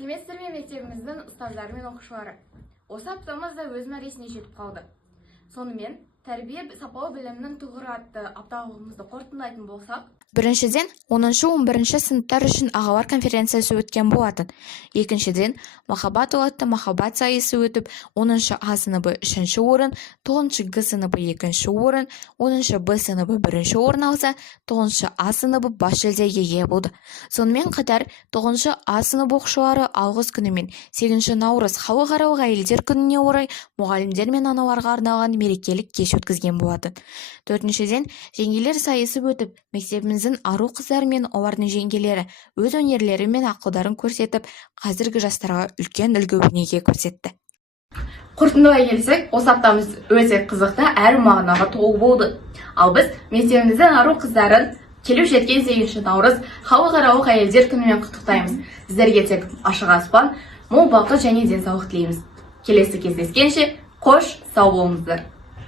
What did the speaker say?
Сәлеметсіздер ме мектебіміздің ұстаздары мен оқушылары. Осы аптамыз да өз мәресіне жетіп қалды. Сонымен, тәрбие сапалы білімнің тұғыры атты апталығымызды қорытындылайтын болсақ, біріншіден, 10-11 сыныптар үшін ағалар конференциясы өткен болатын. Екіншіден, махаббат атты махаббат сайысы өтіп, 10-шы А сыныбы 3-ші орын, 9-шы Г сыныбы 2-ші орын, 10-шы Б сыныбы 1-ші орын алса, 9-шы А сыныбы бас жүлдеге ие болды. Сонымен қатар, 9-шы А сыныбы оқушылары алғыс күні мен 8-ші наурыз халықаралық әйелдер күніне орай мұғалімдер мен аналарға арналған мерекелік кеш өткізген болатын. Төртіншіден, жеңгелер сайысы өтіп, мектебіміздің ару қыздар мен олардың жеңгелері өз өнерлері мен ақылдарын көрсетіп, қазіргі жастарға үлкен үлгі-өнеге көрсетті. Қорытындылай келсек, осы аптамыз өте қызықты әрі мағынаға толы болды. Ал біз мектебіміздің ару қыздарын келіп жеткен 8-ші наурыз халықаралық әйелдер күнімен құттықтаймыз. Сіздерге тек ашық аспан, мол бақыт және денсаулық тілейміз. Келесі кездескенше қош сау болыңыздар.